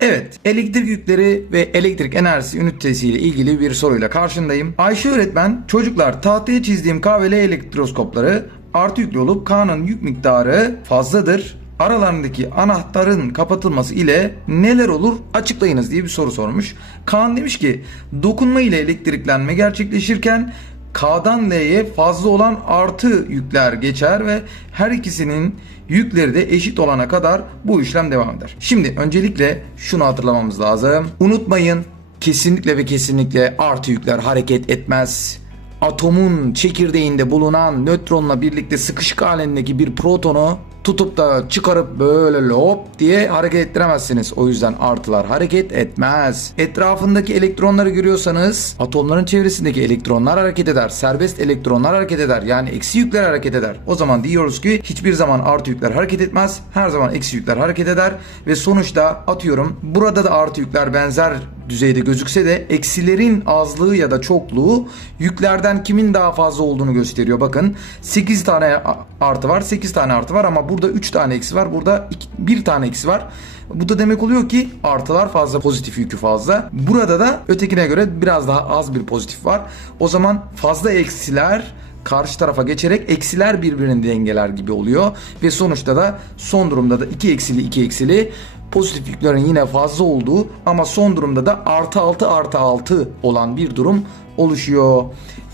Evet, elektrik yükleri ve elektrik enerjisi ünitesi ile ilgili bir soruyla karşındayım. Ayşe öğretmen, çocuklar tahtaya çizdiğim K ve L elektroskopları artı yüklü olup K'nın yük miktarı fazladır. Aralarındaki anahtarın kapatılması ile neler olur açıklayınız diye bir soru sormuş. Kaan demiş ki dokunma ile elektriklenme gerçekleşirken K'dan L'ye fazla olan artı yükler geçer ve her ikisinin yükleri de eşit olana kadar bu işlem devam eder. Şimdi öncelikle şunu hatırlamamız lazım. Unutmayın kesinlikle ve kesinlikle artı yükler hareket etmez. Atomun çekirdeğinde bulunan nötronla birlikte sıkışık halindeki bir protonu tutup da çıkarıp böyle lop diye hareket ettiremezsiniz. O yüzden artılar hareket etmez. Etrafındaki elektronları görüyorsanız atomların çevresindeki elektronlar hareket eder. Serbest elektronlar hareket eder. Yani eksi yükler hareket eder. O zaman diyoruz ki hiçbir zaman artı yükler hareket etmez. Her zaman eksi yükler hareket eder. Ve sonuçta atıyorum burada da artı yükler benzer düzeyde gözükse de eksilerin azlığı ya da çokluğu yüklerden kimin daha fazla olduğunu gösteriyor. Bakın 8 tane artı var 8 tane artı var ama burada 3 tane eksi var. Burada 1 tane eksi var. Bu da demek oluyor ki artılar fazla pozitif yükü fazla. Burada da ötekine göre biraz daha az bir pozitif var. O zaman fazla eksiler karşı tarafa geçerek eksiler birbirini dengeler gibi oluyor. Ve sonuçta da son durumda da 2 eksili 2 eksili pozitif yüklerin yine fazla olduğu ama son durumda da artı 6 artı 6 olan bir durum oluşuyor.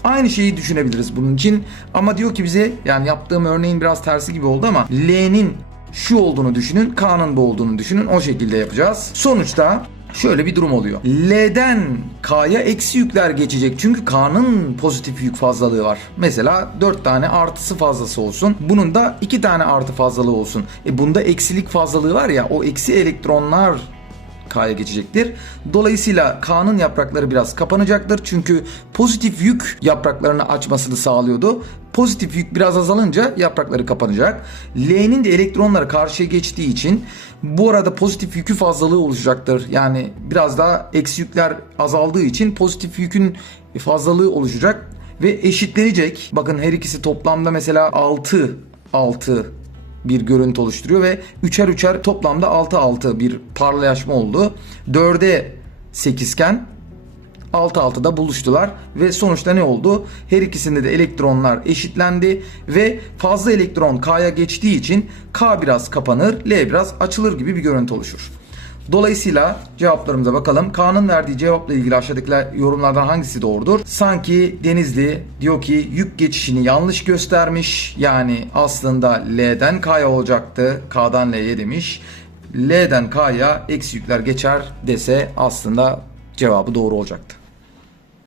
Aynı şeyi düşünebiliriz bunun için ama diyor ki bize yani yaptığım örneğin biraz tersi gibi oldu ama L'nin şu olduğunu düşünün, K'nın bu olduğunu düşünün. O şekilde yapacağız. Sonuçta şöyle bir durum oluyor. L'den K'ya eksi yükler geçecek. Çünkü K'nın pozitif yük fazlalığı var. Mesela 4 tane artısı fazlası olsun. Bunun da 2 tane artı fazlalığı olsun. E bunda eksilik fazlalığı var ya o eksi elektronlar K'ya geçecektir. Dolayısıyla K'nın yaprakları biraz kapanacaktır. Çünkü pozitif yük yapraklarını açmasını sağlıyordu. Pozitif yük biraz azalınca yaprakları kapanacak. L'nin de elektronları karşıya geçtiği için bu arada pozitif yükü fazlalığı oluşacaktır. Yani biraz daha eksi yükler azaldığı için pozitif yükün fazlalığı oluşacak ve eşitlenecek. Bakın her ikisi toplamda mesela 6 6 bir görüntü oluşturuyor ve üçer üçer toplamda 6 6 bir parlayışma oldu. 4'e 8 iken 6 6'da buluştular ve sonuçta ne oldu? Her ikisinde de elektronlar eşitlendi ve fazla elektron K'ya geçtiği için K biraz kapanır, L biraz açılır gibi bir görüntü oluşur. Dolayısıyla cevaplarımıza bakalım. Kaan'ın verdiği cevapla ilgili aşağıdakiler yorumlardan hangisi doğrudur? Sanki Denizli diyor ki yük geçişini yanlış göstermiş. Yani aslında L'den K'ya olacaktı. K'dan L'ye demiş. L'den K'ya eksi yükler geçer dese aslında cevabı doğru olacaktı.